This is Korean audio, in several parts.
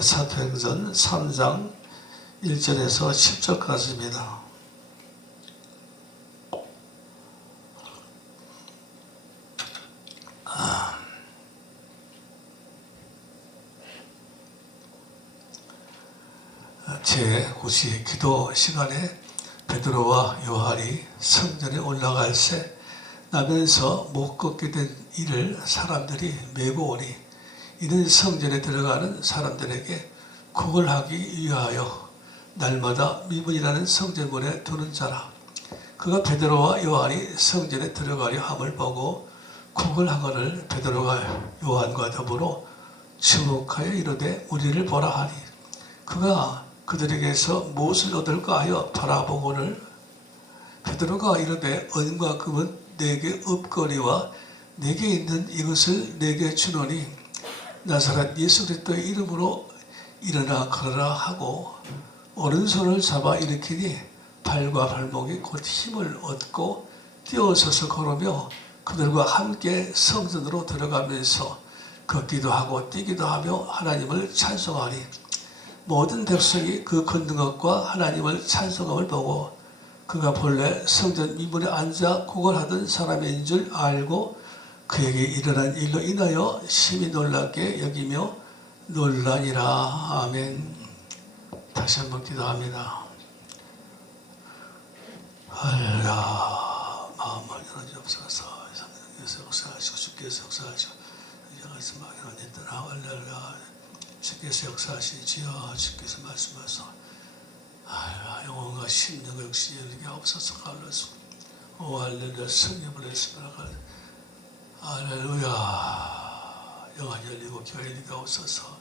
사도행전 3장 1절에서 10절까지입니다. 제9시 기도 시간에 베드로와 요한이 성전에 올라갈 새 나면서 못 걷게 된 이를 사람들이 메고 오니 이는 성전에 들어가는 사람들에게 구걸하기 위하여 날마다 미문이라는 성전문에 두는 자라. 그가 베드로와 요한이 성전에 들어가려 함을 보고 구걸하거늘 베드로가 요한과 더불어 주목하여 이르되 우리를 보라 하니 그가 그들에게서 무엇을 얻을까 하여 바라보고는 베드로가 이르되 은과 금은 내게 없거니와 내게 있는 이것을 내게 주노니 나사렛 예수 그리스도의 이름으로 일어나 걸어라 하고 오른손을 잡아 일으키니 발과 발목이 곧 힘을 얻고 뛰어서서 걸으며 그들과 함께 성전으로 들어가면서 걷기도 하고 뛰기도 하며 하나님을 찬송하니 모든 백성이 그 걷는 것과 하나님을 찬송함을 보고 그가 본래 성전 미문에 앉아 구걸하던 사람인 줄 알고 그에게 일어난 일로 인하여 심히 놀랍게 여기며 놀라니라. 아멘. 다시 한번 기도합니다. 할렐루야. 마음을 열어주옵소서. 성령께서 역사하시고 주께서 역사하시고 여기서 막연한 있더라. 할렐루야. 주께서 역사하시니 주여 주께서 말씀하소서. 영혼과 심령과 역시 열리게 하옵소서. 오 할렐루야. 성령을 내시면 할렐루야. 영혼이 열리고 교회에 열리게 하옵소서.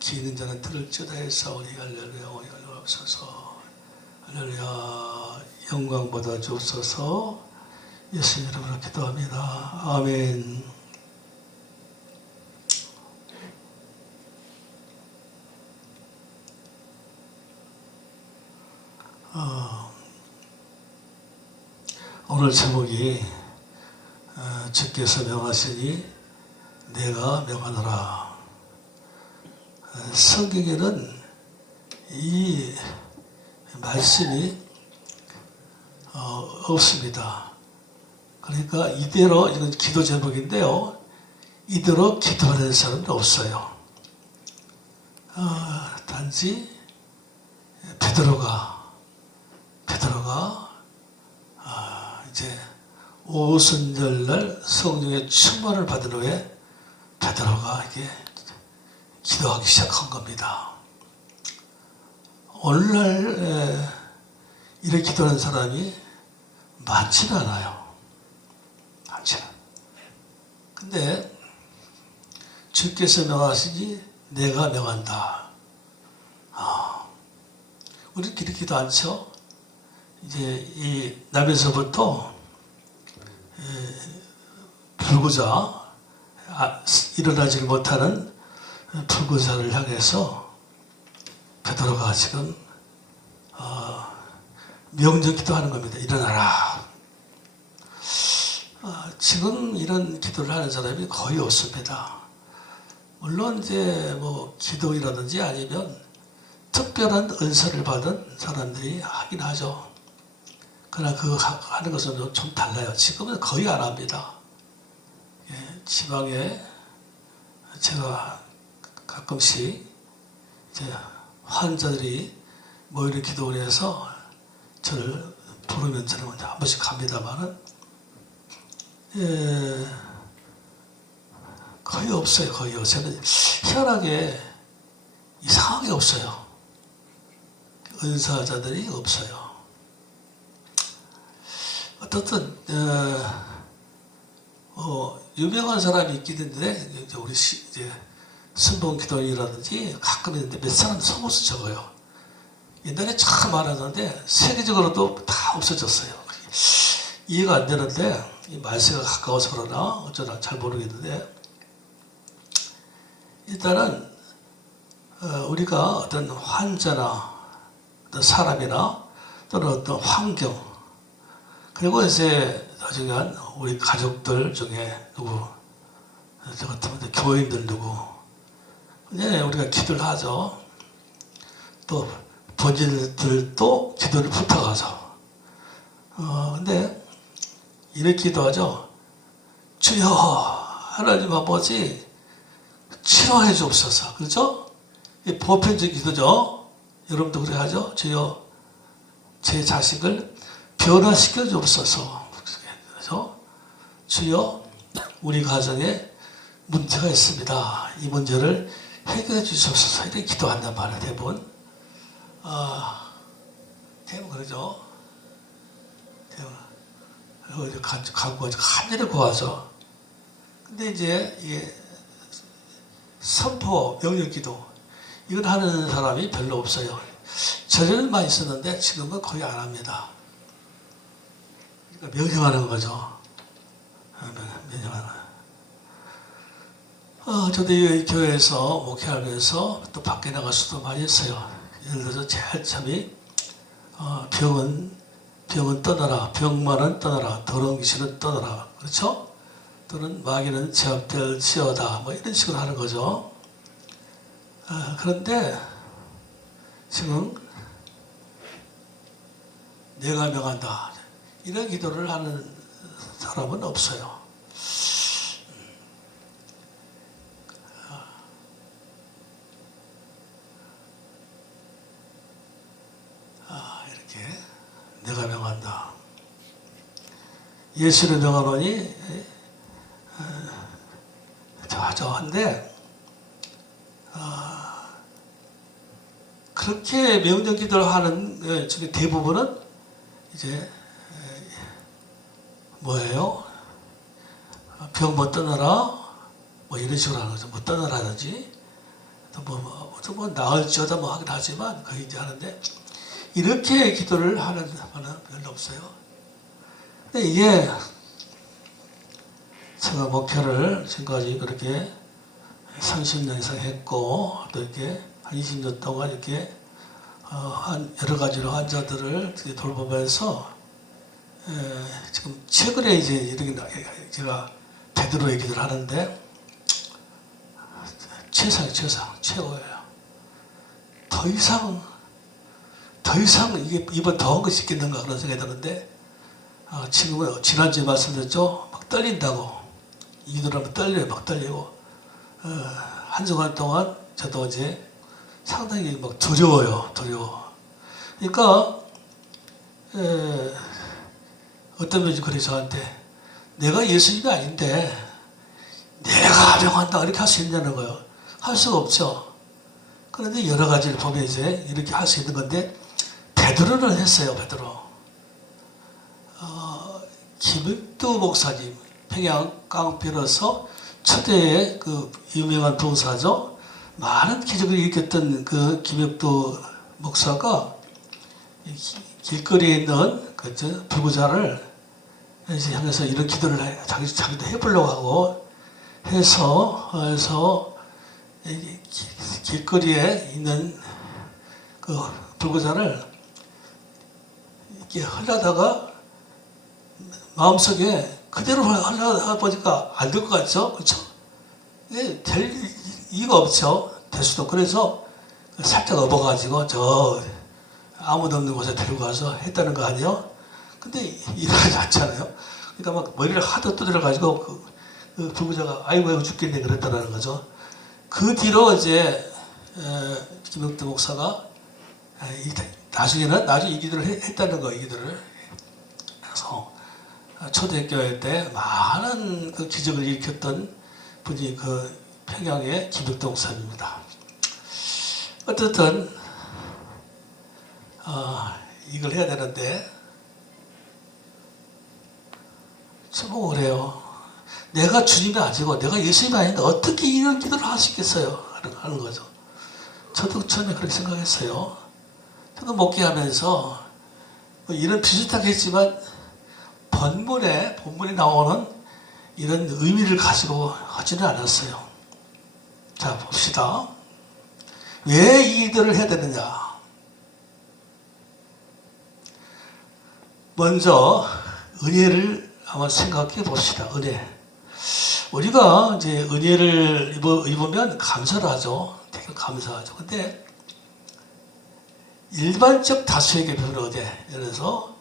기는 자는 들을지어다 했사오니 할렐루야. 영혼이 열리옵소서. 할렐루야. 영광 받아 주옵소서. 예수님 이름으로 기도합니다. 아멘. 오늘 제목이 주께서 명하시니 내가 명하노라. 성경에는 이 말씀이 없습니다. 그러니까 이대로 이건 기도 제목인데요. 이대로 기도하는 사람도 없어요. 단지 베드로가 이제 오순절날 성령의 충만을 받은 후에 베드로가 이게 기도하기 시작한 겁니다. 오늘날 이렇게 기도하는 사람이 많지는 않아요. 근데 주께서 명하시니 내가 명한다. 우리 이렇게 기도 않죠? 이제 이 남에서부터 불구자 일어나지 못하는 불구자를 향해서 베드로가 지금 명령 기도하는 겁니다. 일어나라. 지금 이런 기도를 하는 사람이 거의 없습니다. 물론 이제 뭐 기도이라든지 아니면 특별한 은사를 받은 사람들이 하긴 하죠. 그러나 그 하는 것은 좀 달라요. 지금은 거의 안 합니다. 지방에 제가 가끔씩 이제 환자들이 모이는 기도를 해서 저를 부르면 저는 한 번씩 갑니다만은 거의 없어요. 거의 요새는 희한하게 이상하게 없어요. 은사자들이 없어요. 어떻든 유명한 사람이 있긴 한데 이제 우리 이제 순봉기도원이라든지 가끔 있는데 몇 사람 속옷을 적어요. 옛날에 참 많았는데 세계적으로도 다 없어졌어요. 이해가 안 되는데 이 말세가 가까워서 그러나 어쩌나 잘 모르겠는데 일단은 우리가 어떤 환자나 어떤 사람이나 또는 어떤 환경 그리고 이제 나중에 우리 가족들 중에 누구 저 같으면 교인들 누구 네, 우리가 기도를 하죠. 또 본인들도 기도를 부탁하죠. 근데 이렇게 기도하죠. 주여 하나님 아버지 치료해 주옵소서. 그렇죠? 이 보편적 기도죠. 여러분도 그래 하죠. 주여 제 자식을 변화시켜 주옵소서. 그렇죠? 주여 우리 가정에 문제가 있습니다. 이 문제를 해결해 주시옵소서. 이렇게 기도한단 말이에요. 대부분. 대부분 그러죠. 대부분 가고 하늘에 구하죠. 근데 이제 이게 선포 명령 기도 이걸 하는 사람이 별로 없어요. 전에는 많이 있었는데 지금은 거의 안 합니다. 그러니까 명령하는 거죠. 명령하는. 저도 이 교회에서 목회하면서 또 밖에 나갈 수도 많이 했어요. 예를 들어서 제일 참이 병은 떠나라, 병만은 떠나라, 더러운 귀신은 떠나라. 그렇죠? 또는 마귀는 제압될지어다. 뭐 이런 식으로 하는 거죠. 그런데 지금 내가 명한다. 이런 기도를 하는 사람은 없어요. 이렇게 내가 명한다. 예수를 명하노니 저한데 그렇게 명령 기도를 하는 중에 대부분은 이제 뭐예요? 병 못 떠나라 뭐 이런 식으로 하는 거죠. 못 떠나라든지 또 뭐 나을지어다 뭐 하긴 하지만 거의 이제 하는데 이렇게 기도를 하는 사람은 별로 없어요. 근데 이게 제가 목회를 지금까지 그렇게 30년 이상 했고 또 이렇게 한 20년 동안 이렇게 여러 가지로 환자들을 돌보면서 지금 최근에 이제 이렇게 제가 베드로 얘기를 하는데 최고예요. 더 이상 이게 이번 더한 것이 있겠는가 그런 생각이 드는데 지금은 지난주에 말씀드렸죠. 막 떨린다고 이들하면 떨려요. 막 떨리고 한 주간 동안 저도 이제 상당히 막 두려워요. 그러니까 어떤 분이 그래 저한테 내가 예수님이 아닌데 내가 명한다 이렇게 할 수 있냐는 거예요. 할 수가 없죠. 그런데 여러 가지를 보면 이제 이렇게 할 수 있는 건데 베드로는 했어요. 베드로. 김익두 목사님 평양 깡필어서 초대의 그 유명한 부흥사죠. 많은 기적을 일으켰던 그 김익두 목사가 길거리에 있는 그 불구자를 향해서 이런 기도를 자기도 해보려고 하고 해서 길거리에 있는 그 불구자를 이렇게 하려다가 마음속에 그대로 하려다 보니까 안 될 것 같죠? 그렇죠? 될 이유가 없죠. 될 수도. 그래서 살짝 업어가지고 저 아무도 없는 곳에 데리고 가서 했다는 거 아니에요? 근데 일어나지 않잖아요. 그러니까 막 머리를 하도 두드려가지고 그 불구자가 아이고 죽겠네 그랬다는 거죠. 그 뒤로 이제 김익두 목사가 나중에 이 기도를 했다는 거, 이 기도를. 그래서 초대교회 때 많은 그 기적을 일으켰던 분이 그 평양의 김익두 목사입니다. 어쨌든 이걸 해야 되는데 저보고 그래요. 내가 주님이 아니고 내가 예수님이 아닌데 어떻게 이런 기도를 할 수 있겠어요? 하는 거죠. 저도 처음에 그렇게 생각했어요. 저도 목회하면서 이런 비슷하겠지만 본문에 나오는 이런 의미를 가지고 하지는 않았어요. 자, 봅시다. 왜 이 기도를 해야 되느냐? 먼저 은혜를 한번 생각해 봅시다. 은혜. 우리가 이제 은혜를 입으면 감사를 하죠. 감사하죠. 근데 일반적 다수에게 별로 어제 예를 들어서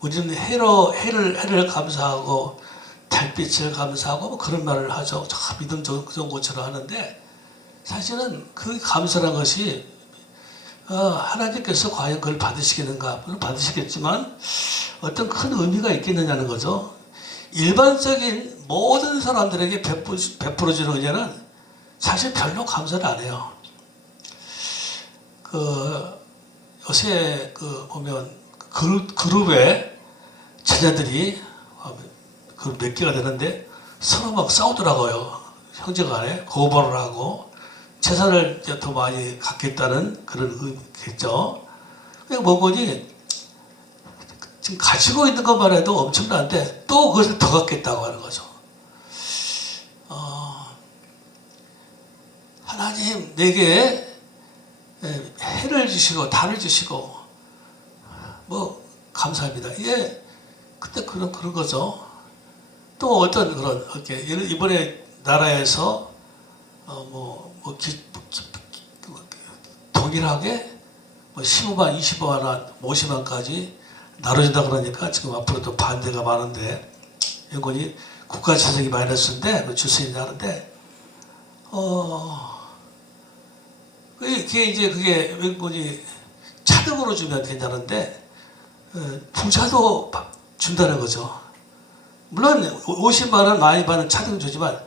우리는 해를 감사하고 달빛을 감사하고 뭐 그런 말을 하죠. 믿음 좋은 것처럼 하는데 사실은 그 감사라는 것이 하나님께서 과연 그걸 받으시겠는가? 물론 받으시겠지만 어떤 큰 의미가 있겠느냐는 거죠. 일반적인 모든 사람들에게 베풀어주는 은혜는 사실 별로 감사를 안 해요. 요새 보면 그룹에 자녀들이 몇 개가 되는데 서로 막 싸우더라고요. 형제간에 고발을 하고 재산을 더 많이 갖겠다는 그런 의미겠죠. 뭐 보니 지금 가지고 있는 것만 해도 엄청난데 또 그것을 더 갖겠다고 하는 거죠. 하나님 내게 해를 주시고 달을 주시고 뭐 감사합니다. 근데 그런 거죠. 또 어떤 그런 이번에 나라에서 동일하게 15만, 20만 원, 50만까지 나눠준다 그러니까 지금 앞으로도 반대가 많은데 여건이 국가 재정이 마이너스인데 줄 수 있냐 하는데 그게 외국인이 차등으로 주면 괜찮은데 부자도 준다는 거죠. 물론 50만 원 많이 받는 차등 주지만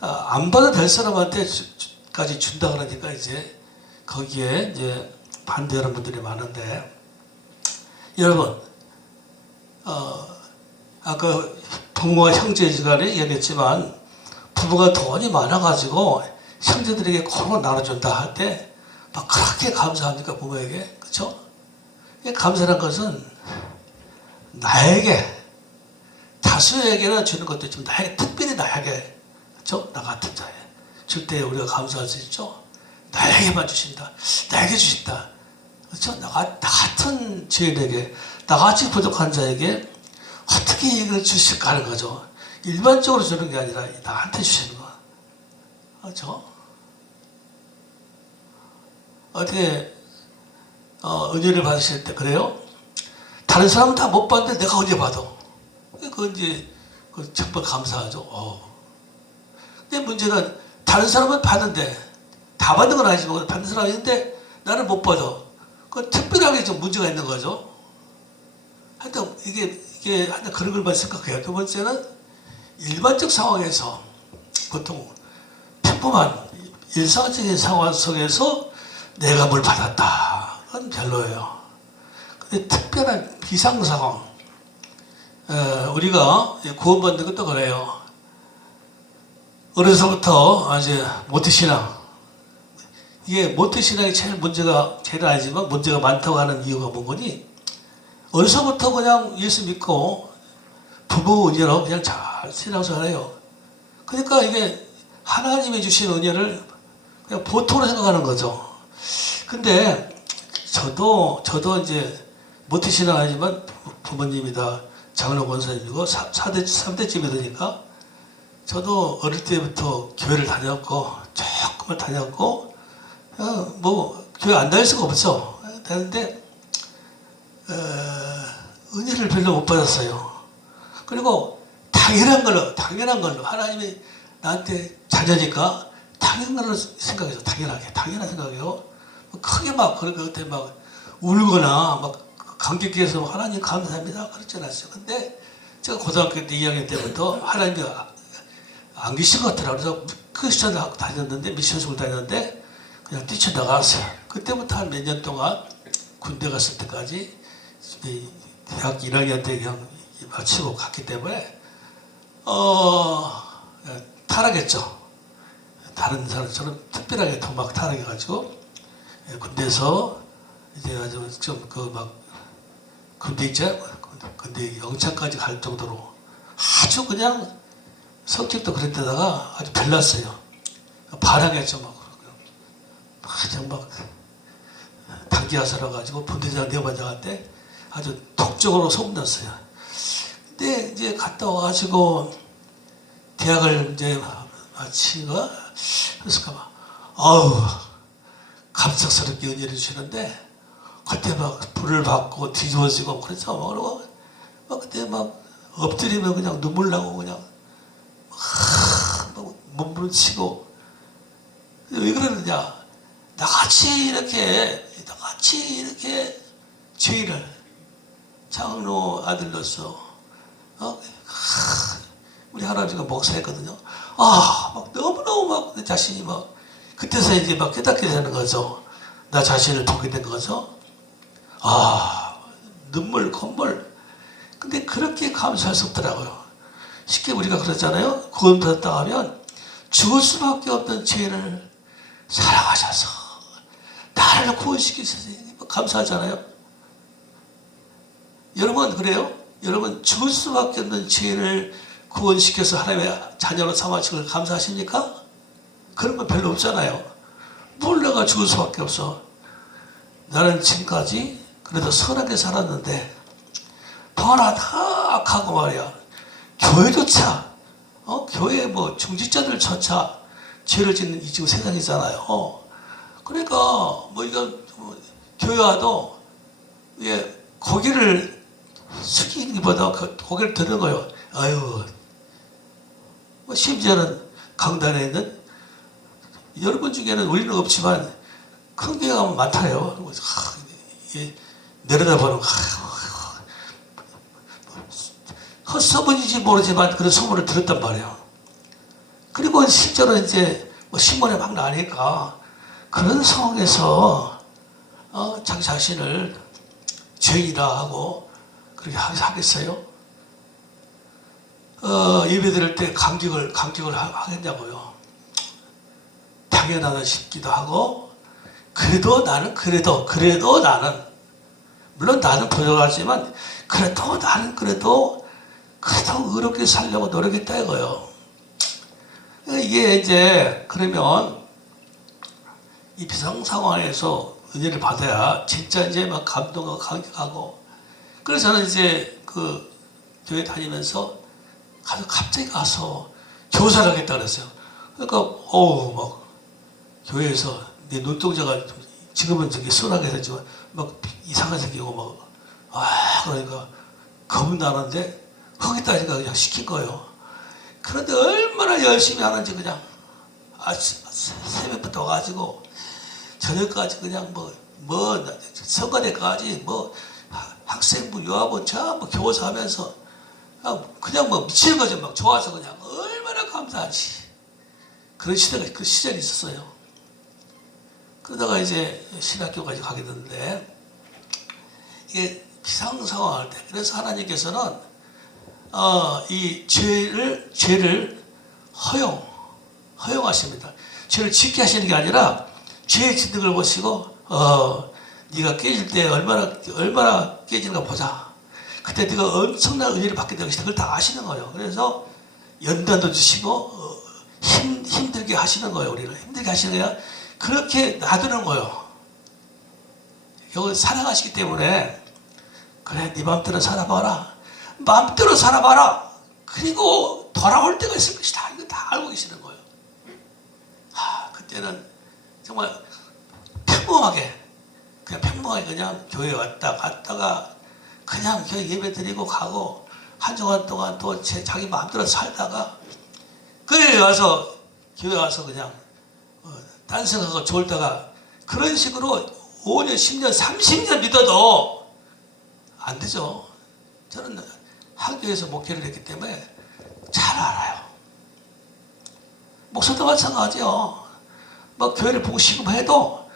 안 받아도 될 사람한테까지 준다 그러니까 이제 거기에 이제 반대하는 분들이 많은데 여러분 아까 부모와 형제지간에 얘기했지만 부모가 돈이 많아가지고 형제들에게 고루 나눠준다 할 때 막 그렇게 감사합니까 부모에게 그렇죠? 감사란 것은 나에게 다수에게는 주는 것도 있지만 나에게 특별히 나에게 그렇죠? 나 같은 자에 줄 때 우리가 감사할 수 있죠. 나에게만 주신다. 나에게 주신다. 그렇죠? 나 같은 죄인에게 나같이 부족한 자에게 어떻게 이걸 주실까 하는 거죠. 일반적으로 주는 게 아니라 나한테 주시는 거. 그렇죠? 어떻게 은혜를 받으실 때 그래요? 다른 사람은 다 못 받는데 내가 언제 받아? 그건 이제 정말 감사하죠. 근데 문제는 다른 사람은 받는데 다 받는 건 아니지만 받는 사람이 있는데 나는 못 받아. 그 특별하게 좀 문제가 있는 거죠. 하여튼 이게 하여튼 그런 걸만 생각해요. 두 번째는 일반적 상황에서 보통 평범한 일상적인 상황 속에서 내가 뭘 받았다. 그건 별로예요. 근데 특별한 비상 상황, 우리가 구원받는 것도 그래요. 어려서부터 이제 모태신앙. 이게 모태신앙이 제일 아니지만 문제가 많다고 하는 이유가 뭔거니? 어려서부터 그냥 예수 믿고 부모 은혜로 그냥 잘 신앙생활해요. 그러니까 이게 하나님이 주신 은혜를 그냥 보통으로 생각하는 거죠. 근데 저도 이제 모태신앙 아니지만 부모님이 다 장로 권사님이고 3대쯤이 되니까 저도 어릴 때부터 교회를 다녔고 조금만 다녔고 교회 안 다닐 수가 없어. 되는데 은혜를 별로 못 받았어요. 그리고 당연한 걸로 하나님이 나한테 자녀니까 당연한 걸로 생각해서 당연한 생각이요. 크게 막 그때 막 울거나 막 감격해서 하나님 감사합니다 그렇지 않았어요. 근데 제가 고등학교 때 2학년 때부터 하나님이 안 계신 것 같더라고요. 그래서 크리스천을 다녔는데 미션스쿨 다녔는데 그냥 뛰쳐나갔어요. 그때부터 한 몇 년 동안 군대 갔을 때까지 대학 1학년 때 그냥 마치고 갔기 때문에 타락했죠. 다른 사람처럼 특별하게 더 막 타락해가지고 군대에서 이제 아주 좀 군대 있죠? 군대 영창까지 갈 정도로 아주 그냥 성격도 그랬다가 아주 별났어요. 반항했죠. 막 단기하사라 가지고 본대장 내반장한테 아주 독적으로 소문났어요. 근데 이제 갔다 와가지고 대학을 이제 마치가 그랬을까봐 아우 감격스럽게 은혜를 주시는데 그때 막 불을 받고 뒤집어지고 그래서 막 그때 막 엎드리면 그냥 눈물 나고 그냥 막 몸부림치고 왜 그러느냐 나같이 이렇게 죄인을 장로 아들로서 우리 할아버지가 목사였거든요. 막 너무너무 막 내 자신이 막 그때서 이제 막 깨닫게 되는 거죠. 나 자신을 보게 된 거죠. 눈물 콧물. 근데 그렇게 감사할 수 없더라고요. 쉽게 우리가 그러잖아요. 구원 받았다 하면 죽을 수밖에 없는 죄를 사랑하셔서 나를 구원시키셔서 감사하잖아요. 여러분 그래요? 여러분 죽을 수밖에 없는 죄를 구원시켜서 하나님의 자녀로 삼아주신 걸 감사하십니까? 그런 건 별로 없잖아요. 뭘 내가 죽을 수밖에 없어. 나는 지금까지 그래도 선하게 살았는데 봐라 다 악하고 말이야. 교회조차 교회 뭐 중직자들조차 죄를 짓는 이 지금 세상이잖아요. 그러니까 뭐 이건 교회 와도 고개를 숙이기보다 고개를 드는 거예요. 아유, 심지어는 강단에 있는 여러분 중에는 우리는 없지만 큰 교회가 많다요. 내려다보는 헛소문인지 모르지만 그런 소문을 들었단 말이에요. 그리고 실제로 이제 신문에 막 나니까 그런 상황에서 자기 자신을 죄인이라 하고 그렇게 하겠어요? 예배 드릴 때 감격을 하겠냐고요. 당연하다 싶기도 하고 그래도 나는 물론 나는 부족하지만 그래도 의롭게 살려고 노력했다 이거요. 이게 이제 그러면 이 비상 상황에서 은혜를 받아야 진짜 이제 막 감동하고 감격하고. 그래서 저는 이제 그 교회 다니면서 갑자기 가서 교사를 하겠다 그랬어요. 그러니까 막 교회에서 내 눈동자가 지금은 되게 순하게 되지만 막 이상하게 생기고 그러니까 겁이 나는데 거기다가 그냥 시킨 거예요. 그런데 얼마나 열심히 하는지 그냥 새벽부터 와가지고 저녁까지 그냥 성가대까지 학생부 유아부 전부 교사하면서 그냥 미치는 거죠. 막 좋아서 그냥 얼마나 감사하지. 그런 그 시절이 있었어요. 그러다가 이제 신학교까지 가게 됐는데 이게 비상 상황할 때 그래서 하나님께서는 이 죄를 허용하십니다. 죄를 짓게 하시는 게 아니라 죄의 짓는 걸 보시고 네가 깨질 때 얼마나 깨지는가 보자. 그때 네가 엄청난 은혜를 받게 될 것이다. 그걸 다 아시는 거예요. 그래서 연단도 주시고 힘들게 하시는 거예요. 우리를 힘들게 하시는 거야. 그렇게 놔두는 거예요. 결국 사랑하시기 때문에 그래 네 마음대로 살아봐라. 마음대로 살아봐라. 그리고 돌아올 때가 있을 것이다. 이거 다 알고 계시는 거예요. 그때는 정말 평범하게 그냥 교회에 왔다 갔다가 그냥 예배 드리고 가고 한 주간 동안 또 자기 마음대로 살다가 그래 와서 교회 와서 그냥 딴생각하고 졸다가 그런 식으로 5년, 10년, 30년 믿어도 안 되죠. 저는 학교에서 목회를 했기 때문에 잘 알아요. 목사도 마찬가지요. 교회를 보고 시급해도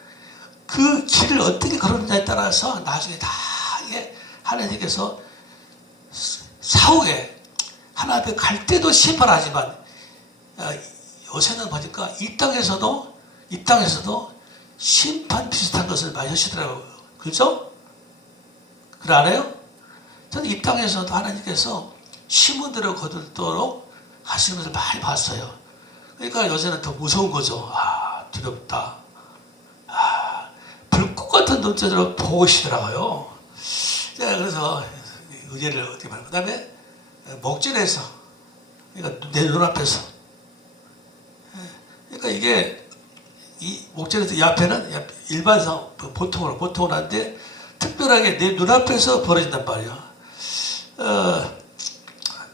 그 길을 어떻게 걸었느냐에 따라서 나중에 다 하나님께서 사후에 하나님 앞에 갈 때도 심판하지만 요새는 보니까 이 땅에서도 심판 비슷한 것을 많이 하시더라고요. 그렇죠? 그래 안 해요? 저는 이 땅에서도 하나님께서 심은대로 거둘도록 하시는 것을 많이 봤어요. 그러니까 요새는 더 무서운 거죠. 두렵다. 불꽃 같은 눈빛으로 보고 계시더라고요. 그래서 의제를 어떻게 말하고 그 다음에 목전에서 그러니까 내 눈앞에서 그러니까 이게 이 목전에서 이 앞에는 일반상 보통은 한데 특별하게 내 눈앞에서 벌어진단 말이야.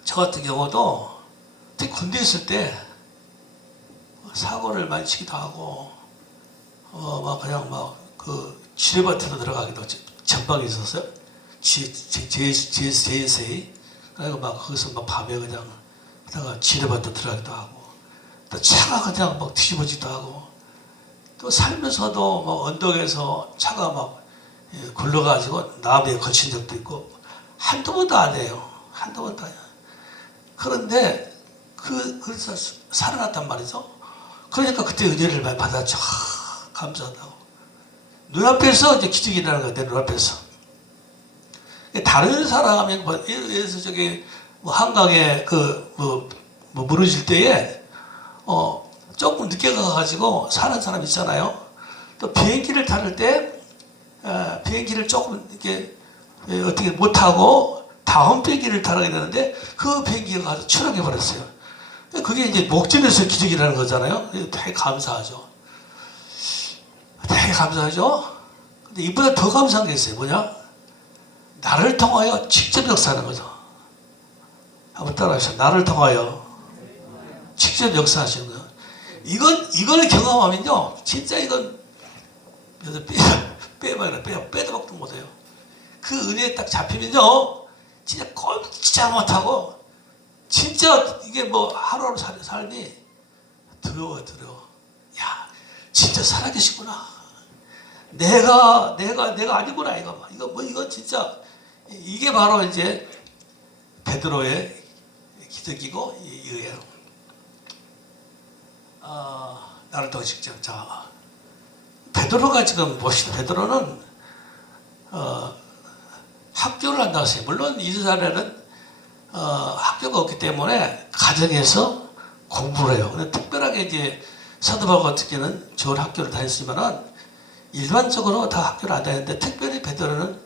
저 같은 경우도 특히 군대 있을 때 사고를 많이 치기도 하고 막 그냥 막 그 지뢰밭에도 들어가기도 전방에 있었어요. JSA. 그래서 막 거기서 막 밤에 그냥 하다가 지뢰밭도 들어가기도 하고 또 차가 그냥 막 뒤집어지기도 하고 또 살면서도 막 언덕에서 차가 막 굴러가지고 나무에 걸친 적도 있고 한두 번도 안 해요. 한두 번도 안 해요. 그런데 그래서 살아났단 말이죠. 그러니까 그때 은혜를 많이 받았죠. 감사하다고. 눈앞에서 이제 기적이 일어나는 거야, 내 눈앞에서. 다른 사람이 뭐, 예를 들어서 저기 뭐 한강에 무너질 때에 조금 늦게 가가지고 사는 사람 있잖아요. 또 비행기를 타는 때 비행기를 조금 이렇게 어떻게 못하고 다음 비행기를 타게 되는데 그 비행기가 가서 추락해 버렸어요. 그게 이제 목전에서 기적이라는 거잖아요. 되게 감사하죠. 되게 감사하죠. 근데 이보다 더 감사한 게 있어요. 뭐냐? 나를 통하여 직접 역사하는 거죠. 한번 따라하시죠. 나를 통하여 직접 역사하시는 거예요. 이걸 경험하면요, 진짜 이건 빼도 박도 못해요. 그 은혜에 딱 잡히면요, 진짜 꼼짝 못하고, 진짜 이게 뭐 하루하루 사는 삶이 두려워요. 야, 진짜 살아계시구나. 내가 아니구나. 이거 진짜, 이게 바로 이제 베드로의 기적이고, 이거예요. 나를 더 직접. 자, 베드로가 지금 봅시다. 베드로는 학교를 안 나왔어요. 물론 이스라엘은 학교가 없기 때문에 가정에서 공부를 해요. 근데 특별하게 이제 사도 바울 같은 경우는 좋은 학교를 다녔지만은 일반적으로 다 학교를 안 다녔는데 특별히 베드로는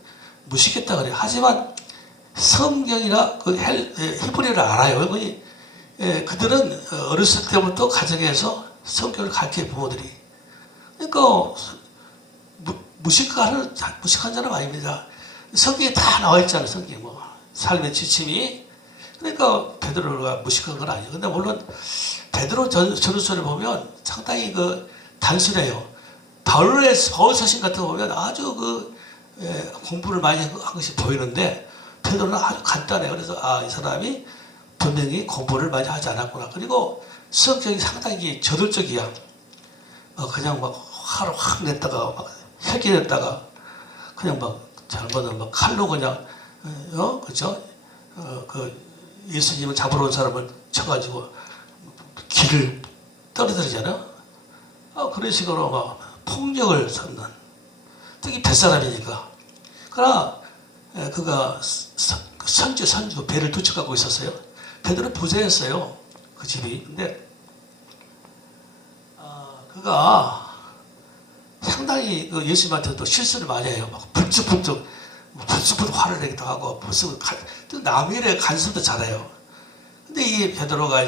무식했다 그래요. 하지만 성경이나 그 히브리어를 알아요. 그들은 어렸을 때부터 가정에서 성경을 가르쳐요, 부모들이. 그러니까 무식한 사람 아닙니다. 성경에 다 나와 있잖아요. 성경 뭐 삶의 지침이. 그러니까 베드로가 무식한 건 아니에요. 근데 물론 베드로 전후서를 보면 상당히 단순해요. 바울 서신 같은 거 보면 아주 공부를 많이 한 것이 보이는데 베드로는 아주 간단해요. 그래서 이 사람이 분명히 공부를 많이 하지 않았구나. 그리고 성격이 상당히 저돌적이야. 그냥 막 화를 확 냈다가 막 혈기 냈다가 그냥 막 잘못은 막 칼로 그냥 그죠? 예수님을 잡으러 온 사람을 쳐가지고 길을 떨어뜨리잖아요. 그런 식으로 막 폭력을 쏟는, 특히 뱃사람이니까. 그러나 그가 선주 배를 두 척 갖고 있었어요. 베드로 부자였어요, 그 집이. 근데 그가 상당히 예수님한테도 실수를 많이 해요. 막 불쑥불쑥 화를 내기도 하고 남 일에 간섭도 잘해요. 근데 이 베드로가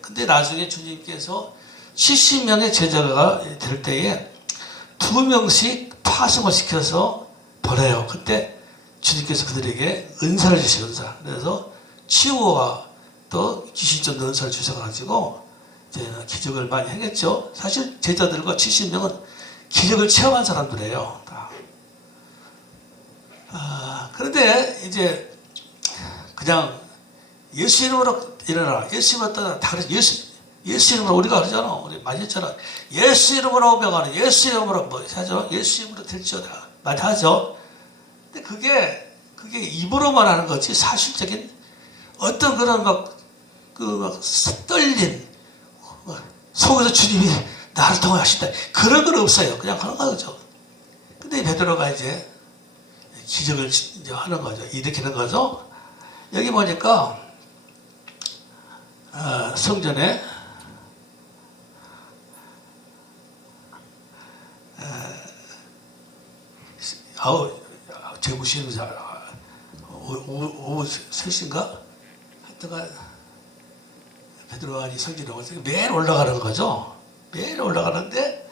근데 나중에 주님께서 70명의 제자가 될 때에 2명씩 파송을 시켜서 보내요. 그때 주님께서 그들에게 은사를 주시는 은사. 그래서 치유와 또 귀신 쫓는 은사를 주셔가지고 이제 기적을 많이 행했죠. 사실 제자들과 70명은 기적을 체험한 사람들이에요. 그런데 이제 그냥 예수 이름으로 일어나라. 예수 이름으로 떠나라. 다 그래서 예수 이름으로 우리가 그러잖아. 우리 많이 했잖아. 예수 이름으로 명하는 예수 이름으로 뭐 하죠? 예수 이름으로 될지어다. 많이 하죠. 근데 그게 입으로만 하는 거지 사실적인 어떤 그런 막 떨린 속에서 주님이 나를 통해 하신다. 그런 건 없어요. 그냥 하는 거죠. 근데 베드로가 이제 기적을 이제 하는 거죠. 일으키는 거죠. 여기 보니까 성전에 제 무시는 오후 3시인가? 하여튼간 베드로가 성전에 오면서 매일 올라가는 거죠. 매일 올라가는데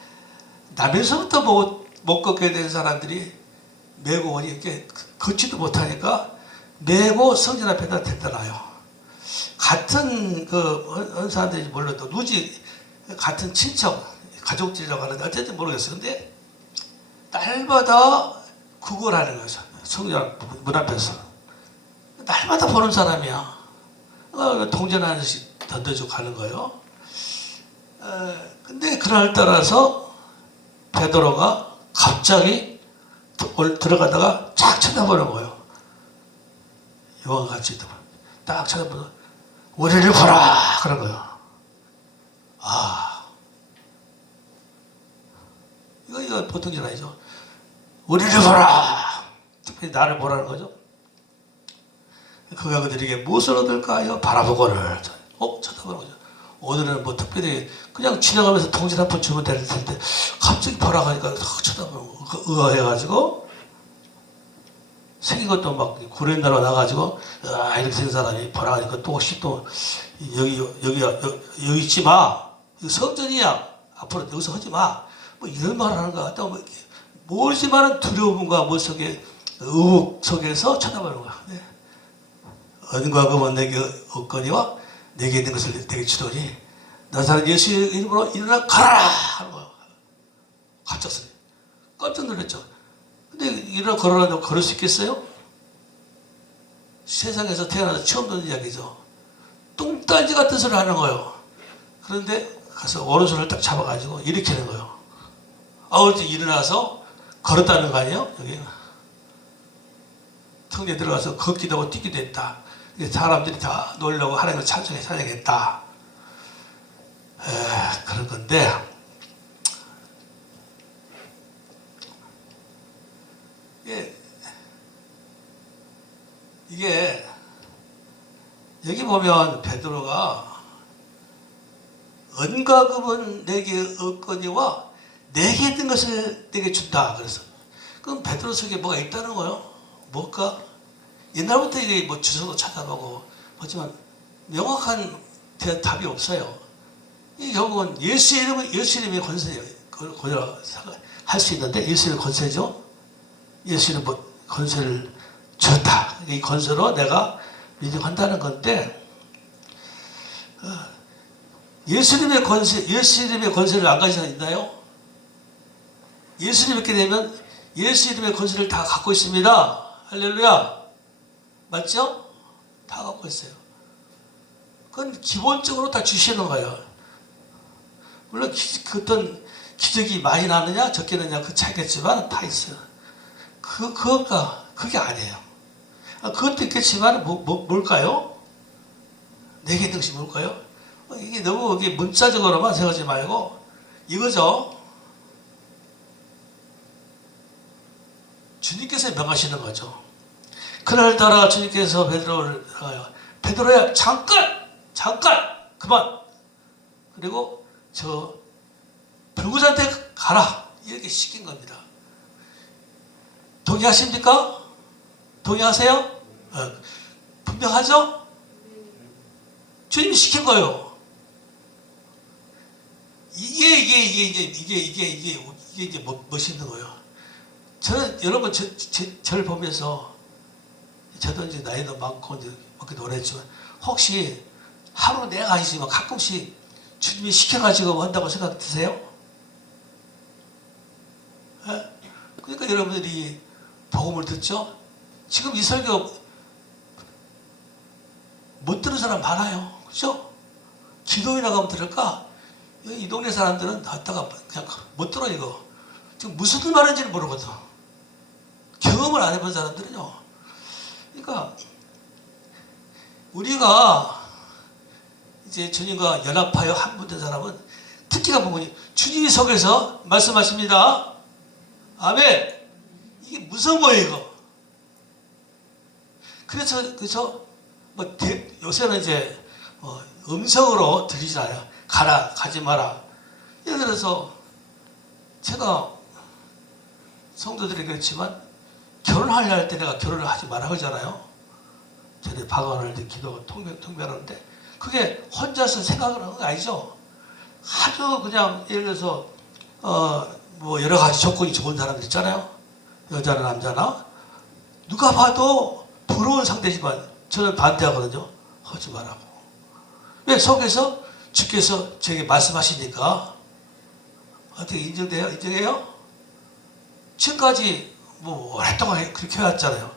나면서부터 못 걷게 된 사람들이 메고 이렇게 걷지도 못하니까 메고 성전 앞에다 데려다 놔요. 같은 어느 사람들인지 몰라도 누지 같은 친척 가족들이라고 하는데 어쨌든 모르겠어요. 근데 날마다 구걸하는 거죠. 성전 문 앞에서 날마다 보는 사람이야. 동전 하나씩 던져주고 가는 거예요. 근데 그날 따라서 베드로가 갑자기 들어가다가 쫙 쳐다보는 거예요. 요한같이 딱 쳐다보고 우리를 보라 그런 거예요. 아, 이거 보통 일 아니죠. 우리를 보라. 특별히 나를 보라는 거죠. 그가 그들에게 무엇을 얻을까요? 바라보고를 쳐다보는 거죠. 오늘은 뭐 특별히 그냥 지나가면서 동전 한 푼 주면 될 텐데 갑자기 보라고 하니까 쳐다보는 거 의아해가지고 생긴 것도 막 구레나루 나가지고 이렇게 생긴 사람이 보라고 하니까 또 혹시 또 여기 있지 마. 이거 성전이야. 앞으로 여기서 하지 마. 뭐 이런 말을 하는 것 같다. 뭐 모르지만은 두려움과 뭐 속에 의혹 속에서 쳐다보는 거야. 네. 은과 금은 내게 없거니와 내게 있는 것을 내게 주더니 나사렛 예수의 이름으로 일어나 가라 하는 거야. 갑작스레 깜짝 놀랐죠. 근데 일어나 걸으라고 걸을 수 있겠어요? 세상에서 태어나서 처음 듣는 이야기죠. 뚱딴지 같은 소리를 하는 거예요. 그런데 가서 오른손을 딱 잡아가지고 일으키는 거예요. 어제 일어나서 걸었다는 거 아니에요? 여기 턱에 들어가서 걷기도 하고 뛰기도 했다. 사람들이 다 놀려고 하나님을 찬양했다. 그런 건데 이게 여기 보면 베드로가 은과 금은 내게 없거니와 내게 있는 것을 내게 준다. 그래서 그럼 베드로 속에 뭐가 있다는 거예요? 뭘까? 옛날부터 이게 뭐 주소도 찾아보고 하지만 명확한 답이 없어요. 이 결국은 예수 이름의 권세예요. 그걸 할 수 있는데 예수 이름 권세죠. 예수 이름 권세를 줬다. 이 권세로 내가 믿음한다는 건데 예수님의 권세를 안 가진 사람 있나요? 예수님 믿게 되면 예수 이름의 권세를 다 갖고 있습니다. 할렐루야. 맞죠? 다 갖고 있어요. 그건 기본적으로 다 주시는 거예요. 물론 어떤 기적이 많이 나느냐 적게 나느냐 그 차이겠지만 다 있어요. 그게 아니에요. 그것도 있겠지만 뭘까요? 내게 있는 것이 뭘까요? 이게 너무 문자적으로만 생각하지 말고 이거죠. 주님께서 명하시는 거죠. 그날따라 주님께서 베드로야 잠깐 그만. 그리고 저 불구자한테 가라 이렇게 시킨 겁니다. 동의하십니까? 동의하세요? 분명하죠? 주님이 시킨 거예요. 이게 이제 멋있는 거예요. 저는 여러분 저를 보면서 저도 이제 나이도 많고 이제 그렇게 오래했지만 혹시 하루 내가 아니지만 가끔씩 주님이 시켜가지고 한다고 생각 드세요? 그러니까 여러분들이 복음을 듣죠? 지금 이 설교 못 들은 사람 많아요. 그죠? 기도회나 가면 들을까? 이 동네 사람들은 갔다가 그냥 못 들어 이거. 지금 무슨 말인지는 모르거든. 경험을 안 해본 사람들은요. 그러니까 우리가 이제 주님과 연합하여 한 분 된 사람은 특기가 보면 주님이 속에서 말씀하십니다. 아멘. 이게 무슨 거예요 이거? 그래서 뭐 요새는 이제 음성으로 들리지 않아요. 가라 가지 마라. 예를 들어서 제가 성도들이 그렇지만 결혼할 때 내가 결혼을 하지 말라 그러잖아요. 전에 박원을 기도 통변하는데 그게 혼자서 생각을 하는 거 아니죠. 아주 그냥 예를 들어서 뭐 여러 가지 조건이 좋은 사람들 있잖아요. 여자나 남자나. 누가 봐도 부러운 상대지만 저는 반대하거든요. 하지 말라고. 왜? 속에서 주께서 제게 말씀하시니까. 어떻게 인정돼요? 인정해요? 지금까지 뭐 오랫동안 그렇게 해왔잖아요.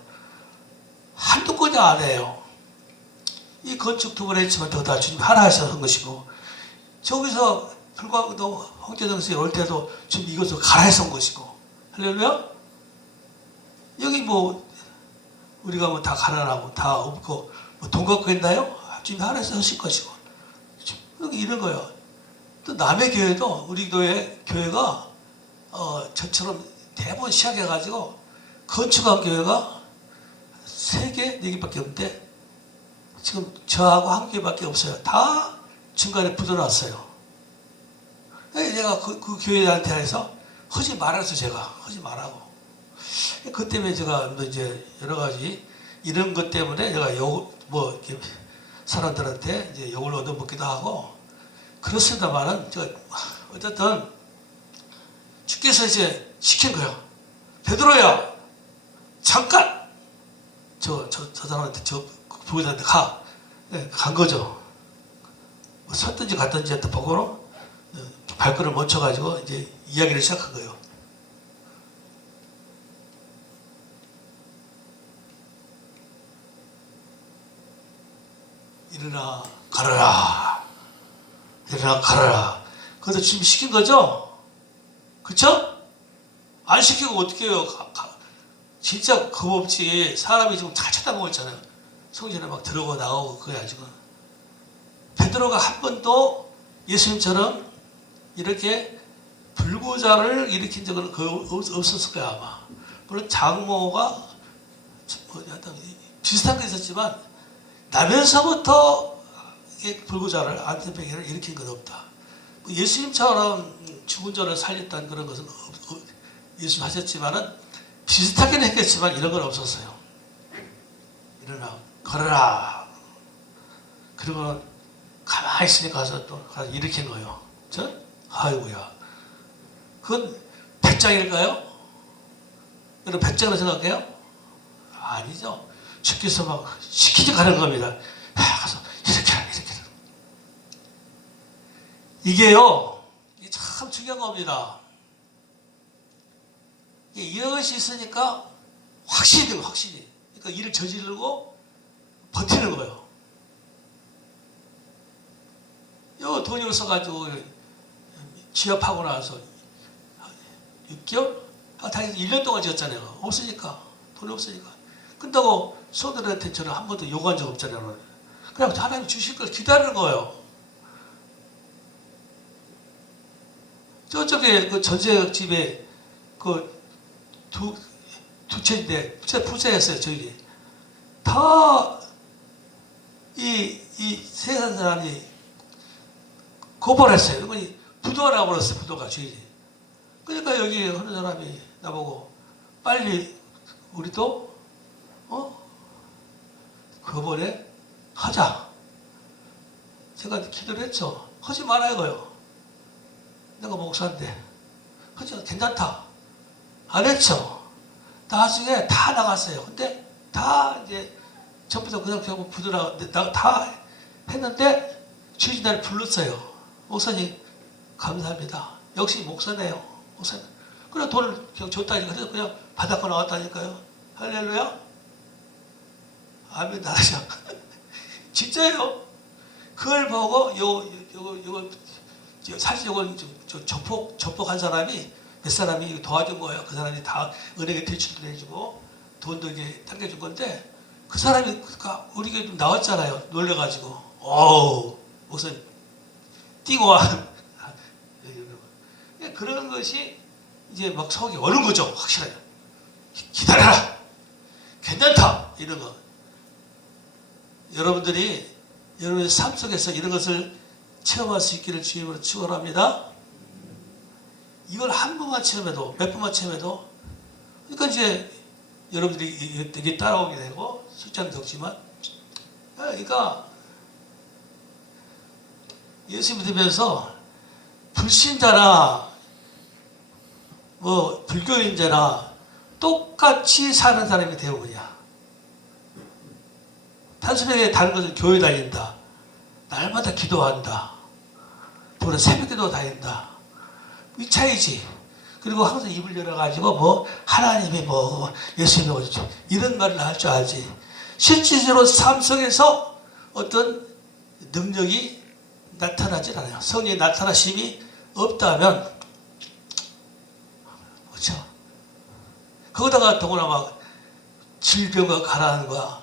한두 건이 안 해요. 이 건축 두 번 했지만 다 주님 하나 하셔서 한 것이고, 저기서 불광도 홍제동수에 올 때도 주님 이것을 갈아 해서 온 것이고, 할렐루야? 여기 뭐 우리가 뭐 다 가난하고 다 없고 뭐 돈 갖고 있나요? 주님 하나 해서 하실 것이고, 여기 이런 거예요. 또 남의 교회도 우리 교회가 저처럼 대부분 시작해가지고 건축한 교회가 3개, 4개밖에 없는데 지금 저하고 한 개밖에 없어요. 다 중간에 부도났어요. 내가 그 교회한테 해서 하지 말아서 제가 하지 말라고. 그 때문에 제가 이제 여러 가지 이런 것 때문에 제가 뭐 이렇게 사람들한테 이제 욕을 얻어먹기도 하고 그렇습니다만은 제가 어쨌든 주께서 이제 시킨 거예요. 베드로야, 잠깐 저 사람한테 저 부부한테 간 거죠. 뭐 섰든지 갔든지 했다 보고는 발걸음을 멈춰가지고 이제 이야기를 시작한 거예요. 일어나 가라라. 일어나 가라라. 그것도 지금 시킨 거죠? 그쵸? 안 시키고 어떻게 해요? 진짜 겁없지. 사람이 지금 다 쳐다보고 있잖아요. 성전에 막 들어오고 나오고 그거야 지금. 베드로가 한 번도 예수님처럼 이렇게 불구자를 일으킨 적은 없었을 거야 아마. 물론 장모가 비슷한 게 있었지만 나면서부터 불구자를 안전병을 일으킨 건 없다. 예수님처럼 죽은 자를 살렸다는 그런 것은 예수님 하셨지만은 비슷하긴 했겠지만 이런 건 없었어요. 일어나 걸어라. 그리고 가만히 있으니까 가서 또 가서 일으킨 거예요. 아이고야. 그건 배짱일까요? 여러분 배짱으로 생각해요? 아니죠. 주께서 막 시키지 가는 겁니다. 가서 이렇게 하라, 이렇게 하라. 이게요, 이게 참 중요한 겁니다. 이것이 있으니까 확실히 돼요, 확실히. 그러니까 일을 저지르고 버티는 거예요. 요 돈을 써가지고 취업하고 나서 6개월? 당연히 1년 동안 지었잖아요. 없으니까. 돈이 없으니까. 근다고 소들한테 저는 한 번도 요구한 적 없잖아요. 그냥 하나님 주실 걸 기다리는 거예요. 저쪽에 그 전세집에 그 두 채인데 부채했어요. 저기 다 이 세상 사람이 고발했어요. 그러니 부도가 나버렸어요. 부도가 주인이. 그러니까 여기 어느 사람이 나보고 빨리 우리도 그번에 하자. 제가 기도를 했죠. 하지 말아요, 이거요. 내가 목사인데. 하지 괜찮다. 안 했죠. 나중에 다 나갔어요. 근데 다 이제 전부 다 그냥 결국 부도나 다 했는데 주인이 나를 불렀어요. 목사님 감사합니다. 역시 목사네요. 목사님. 그래 돈을 그냥 줬다니까. 그래서 그냥 받았고 나왔다니까요. 할렐루야. 아멘 나라죠. 진짜예요. 그걸 보고 요거 사실 요걸 접촉한 사람이 몇 사람이 도와준 거예요. 그 사람이 다 은행에 대출도 해주고 돈도 이렇게 당겨준 건데 그 사람이 우리 교회 좀 나왔잖아요. 놀래가지고 어우 목사님 뛰고 와. 그런 것이 이제 막 속이 어는 거죠. 확실하게. 기다려라. 괜찮다. 이런 거. 여러분들이 여러분의 삶 속에서 이런 것을 체험할 수 있기를 주님으로 축원합니다. 이걸 한 번만 체험해도 몇 번만 체험해도 그러니까 이제 여러분들이 이게 따라오게 되고 숫자는 적지만 그러니까 예수 믿으면서 불신자나 뭐 불교인자나 똑같이 사는 사람이 대부분이야. 단순하게 다른 것은 교회 다닌다. 날마다 기도한다. 또 새벽기도 다닌다. 이 차이지. 그리고 항상 입을 열어가지고 뭐 하나님이 뭐 예수님이 어쩌죠 이런 말을 할 줄 알지. 실질적으로 삶 속에서 어떤 능력이 나타나질 않아요. 성령의 나타나심이 없다면 그렇죠. 거기다가 더구나 막 질병과 가라앉는 거야.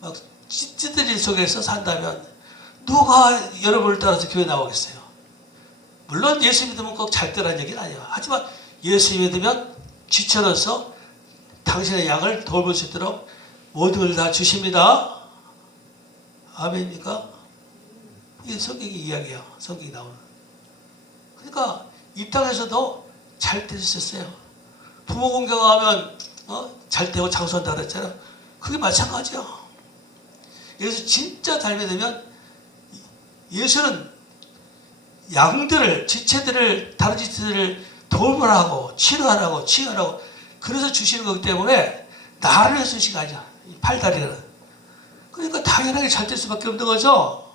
막 찌들이 속에서 산다면 누가 여러분을 따라서 교회 나오겠어요? 물론 예수 믿으면 꼭 잘 되라는 얘기는 아니에요. 하지만 예수 믿으면 지쳐서 당신의 양을 돌볼 수 있도록 모든 걸 다 주십니다. 아멘입니까? 이게 성경의 이야기야. 성경이 나오는. 그러니까 이 땅에서도 잘 될 수 있어요. 부모 공경하면 잘 되고 장수한다 그랬잖아. 그게 마찬가지야. 예수 진짜 잘 믿으면 예수는 양들을, 지체들을, 다른 지체들을 돌보라고, 치료하라고, 치유하라고 그래서 주시는 거기 때문에 나를 위해서 주신 거 아니야. 이 팔다리는. 그러니까 당연하게 잘 될 수밖에 없는 거죠.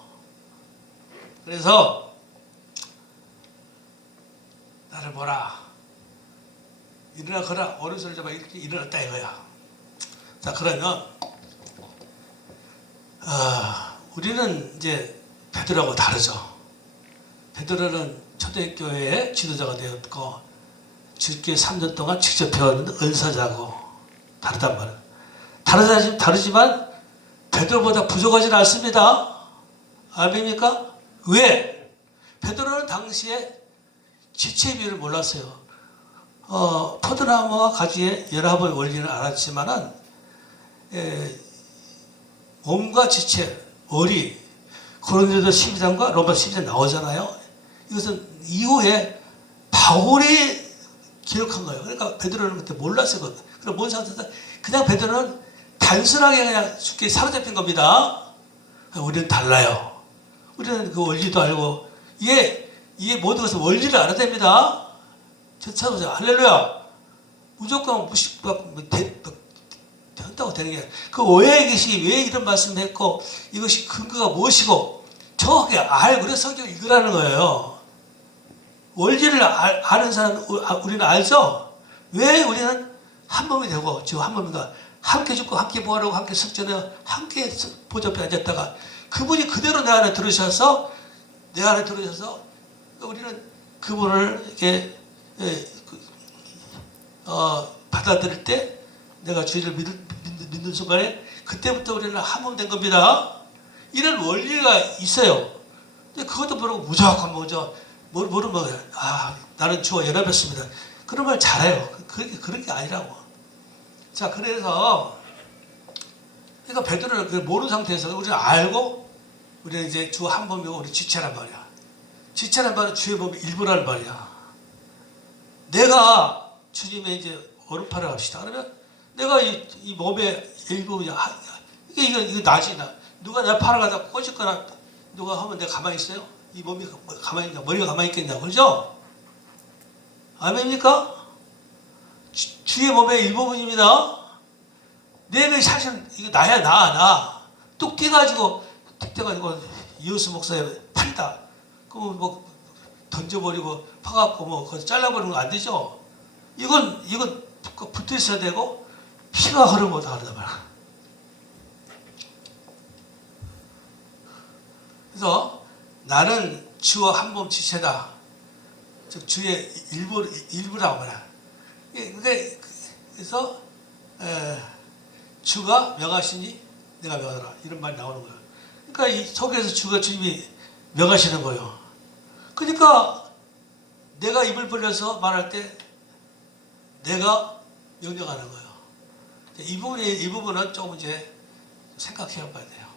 그래서 나를 보라. 일어나 거라. 오른손을 잡아 이렇게 일어났다 이거야. 자, 그러면 우리는 이제 베드로하고 다르죠. 베드로는 초대교회의 지도자가 되었고 주께 3년 동안 직접 배웠는 은사자고 다르단 말이에요. 다르지만 베드로보다 부족하지는 않습니다. 아멘입니까? 왜? 베드로는 당시에 지체의 비율을 몰랐어요. 포도나무와 가지의 연합의 원리는 알았지만은 몸과 지체, 머리, 고린도서 12장과 로마 12장 나오잖아요. 이것은 이후에 바울이 기록한 거예요. 그러니까 베드로는 그때 몰랐어요. 그럼 뭔 상태에서 그냥 베드로는 단순하게 그냥 쉽게 사로잡힌 겁니다. 우리는 달라요. 우리는 그 원리도 알고 이게 모든 것을 원리를 알아야 됩니다. 저 찾아보세요. 할렐루야. 무조건 무식받고 된다고 되는 게 그 오해의 것이 왜 이런 말씀을 했고 이것이 근거가 무엇이고 정확하게 알고 그래서 성경을 읽으라는 거예요. 원리를 아는 사람 우리는 알죠? 왜 우리는 한 몸이 되고 지금 한 몸인가 함께 죽고 함께 부활하고 함께 석전하고 함께 보좌 앞에 앉았다가 그분이 그대로 내 안에 들으셔서 우리는 그분을 이렇게 받아들일 때 내가 주의를 믿는 순간에 그때부터 우리는 한 몸 된 겁니다. 이런 원리가 있어요. 근데 그것도 모르고 무조건 모르면 나는 주와 연합했습니다. 그런 말 잘해요. 그런 게 아니라고. 자, 그래서 그러니까 베드로는 모르는 상태에서 우리는 알고 우리는 이제 주 한 몸이고 우리 지체란 말이야. 지체란 말은 주의 몸의 일부란 말이야. 내가 주님의 이제 오른팔을 합시다. 그러면 내가 이 몸의 일부분이야. 이거 나지 나. 누가 내 팔을 갖다 꼬집거나 누가 하면 내가 가만히 있어요? 이 몸이 가만히 있냐? 머리가 가만히 있겠냐? 그렇죠? 아멘입니까? 주의 몸의 일부분입니다. 내 사실은 이거 나야 나. 뚝 떼가지고 이호수 목사의 팔다. 그럼 뭐 던져버리고 파갖고 뭐 그거 잘라버리는 거 안 되죠? 이건 붙어 있어야 되고 피가 흐르는 것도 다르다 말이야. 그래서 나는 주와 한 몸 지체다. 즉 주의 일부라고 말이야. 그래서 주가 명하시니 내가 명하라 이런 말이 나오는 거야. 그러니까 이 속에서 주님이 명하시는 거예요. 그러니까 내가 입을 벌려서 말할 때 내가 명령하는 거예요. 이 부분은 조금 이제 생각해 봐야 돼요.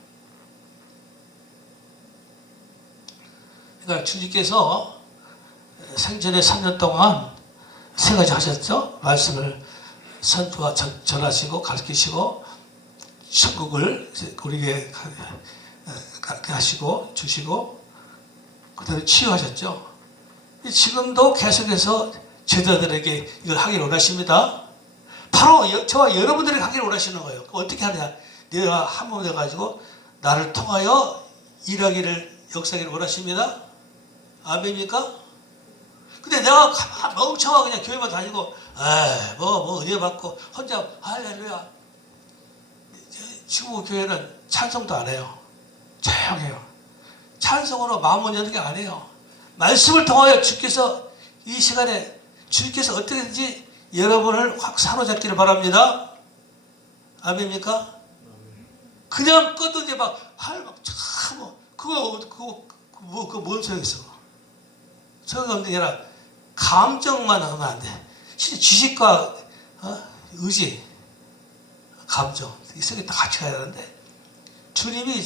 그러니까 주님께서 생전에 3년 동안 세 가지 하셨죠. 말씀을 선포와 전하시고 가르치시고 천국을 우리에게 하시고 주시고 그 다음에 치유하셨죠. 지금도 계속해서 제자들에게 이걸 하기를 원하십니다. 바로 저와 여러분들에게 하기를 원하시는 거예요. 어떻게 하냐? 내가 한 몸 돼가지고 나를 통하여 일하기를 역사하기를 원하십니다. 아멘입니까? 근데 내가 가만 멍청하고 그냥 교회만 다니고 뭐 은혜 받고 혼자 할렐루야. 지금 교회는 찬송도 안 해요. 조용해요. 찬송으로 마음을 여는 게 아니에요. 말씀을 통하여 주께서 이 시간에 주께서 어떻게든지 여러분을 확 사로잡기를 바랍니다. 아멘입니까? 그냥 껐든지 뭔 소용이 있어? 소용이 없는 게 아니라 감정만 하면 안 돼. 지식과 의지, 감정 이 속에 다 같이 가야 되는데 주님이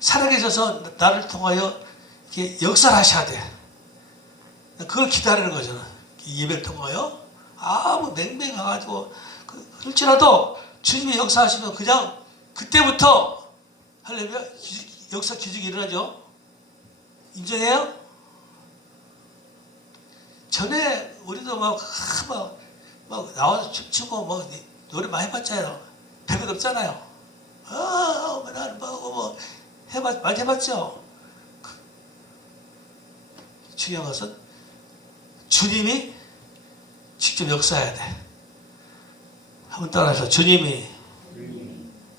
살아계셔서 나를 통하여 이렇게 역사를 하셔야 돼. 그걸 기다리는 거잖아. 예배를 통하여 아무 맹맹해가지고 그럴지라도 주님이 역사하시면 그냥 그때부터 할렐루야 역사 기적이 일어나죠. 인정해요? 전에 우리도 막 나와서 춤추고 노래 많이 해봤잖아요. 별것 없잖아요. 나는 많이 해봤죠. 중요한 것은 주님이 직접 역사해야 돼. 한번 따라해서 주님이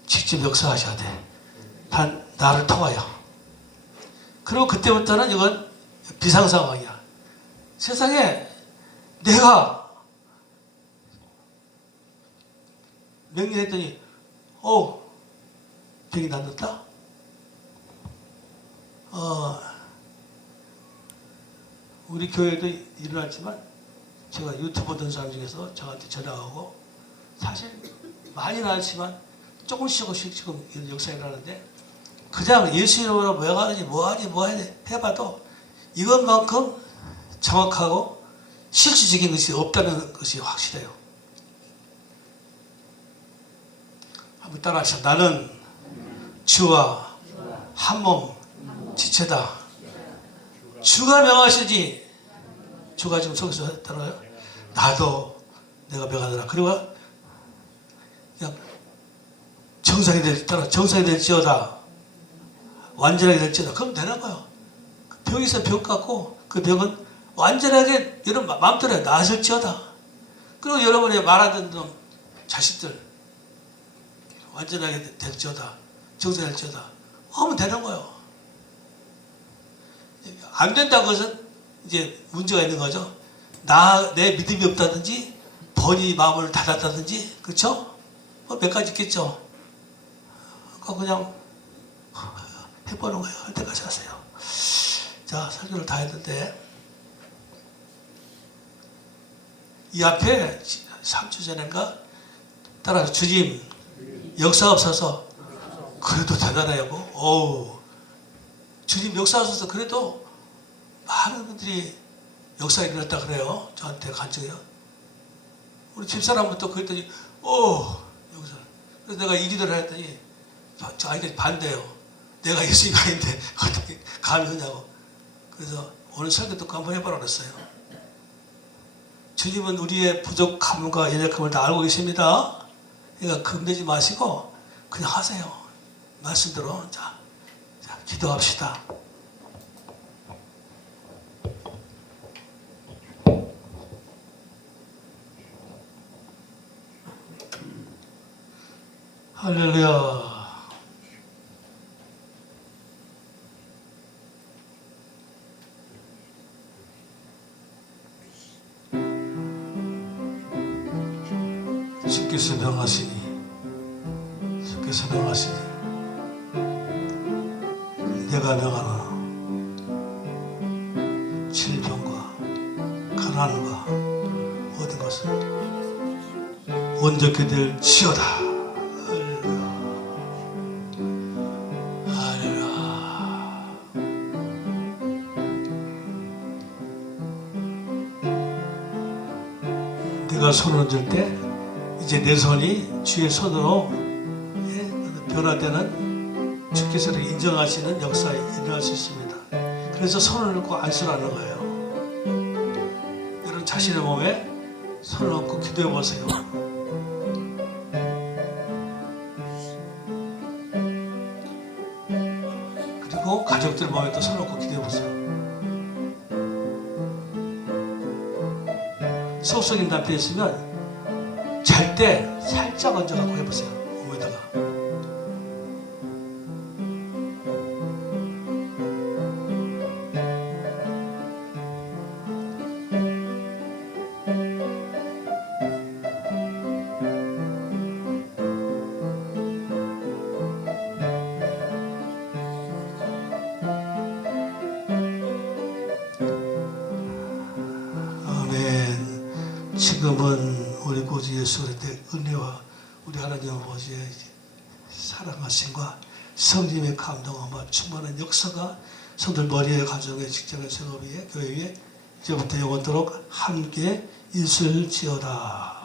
직접 역사하셔야 돼. 단 나를 통하여. 그리고 그때부터는 이건 비상상황이야. 세상에 내가 명령했더니 병이 낫는다? 우리 교회도 일어났지만 제가 유튜브 보던 사람 중에서 저한테 전화가 오고 사실 많이는 않지만 조금씩 지금 이런 역사가 일어나는데 그냥 예수 이름으로 뭐하니 해봐도 이것만큼 정확하고 실질적인 것이 없다는 것이 확실해요. 한번 따라하시죠. 나는 주와 한 몸 지체다. 주가 명하시지. 주가 지금 속에서 했다고요. 나도 내가 명하노라. 그리고 그냥 정상이 될지어다. 완전하게 될지어다. 그럼 되는 거예요. 병이 있으면 병 같고 그 병은 완전하게 여러분 마음대로 나아질지어다. 그리고 여러분의 말하던 자식들 완전하게 될지어다. 정상이 될지어다. 하면 되는 거예요. 안 된다는 것은 이제 문제가 있는 거죠. 내 믿음이 없다든지 번이 마음을 닫았다든지 그렇죠? 몇 가지 있겠죠. 그냥 해보는 거예요. 할 때까지 하세요. 자, 설교를 다 했는데 이 앞에 3주 전인가 따라서 주님 역사 없어서 그래도 대단해요. 주님 역사 없어서 그래도 많은 분들이 역사에 일어났다 그래요. 저한테 간증해요. 우리 집사람부터 그랬더니 여기서 그래서 내가 이 기도를 했더니 저 아이가 반대요. 내가 예수님 아닌데 어떻게 감이 오냐고. 그래서 오늘 설교 듣고 한번 해보라 그랬어요. 주님은 우리의 부족함과 연약함을 다 알고 계십니다. 그러니까 겁내지 마시고 그냥 하세요. 말씀대로. 자 기도합시다. 할렐루야. 주께서 명하시니 내가 명하노라. 질병과 가난과 모든 것은 온전케 될지어다. 할렐루야. 내가 손을 얹을 때 이제 내 손이 주의 손으로 변화되는 주께서는 인정하시는 역사에 일어날 수 있습니다. 그래서 손을 얹고 안수라는 거예요. 여러분 자신의 몸에 손을 얹고 기도해 보세요. 그리고 가족들 몸에 또 손을 얹고 기도해 보세요. 속썩임 남편 있으면 잘 때 살짝 얹어갖고 해보세요. 몸에다가. 아멘. 지금은 우리 구주 예수 그리스도의 은혜와 우리 하나님 아버지의 사랑하심과 성령의 감동함과 충만한 역사가 성들 머리에 가정에 직장에 생업에 교회에 이제부터 영원토록 함께 있을지어다.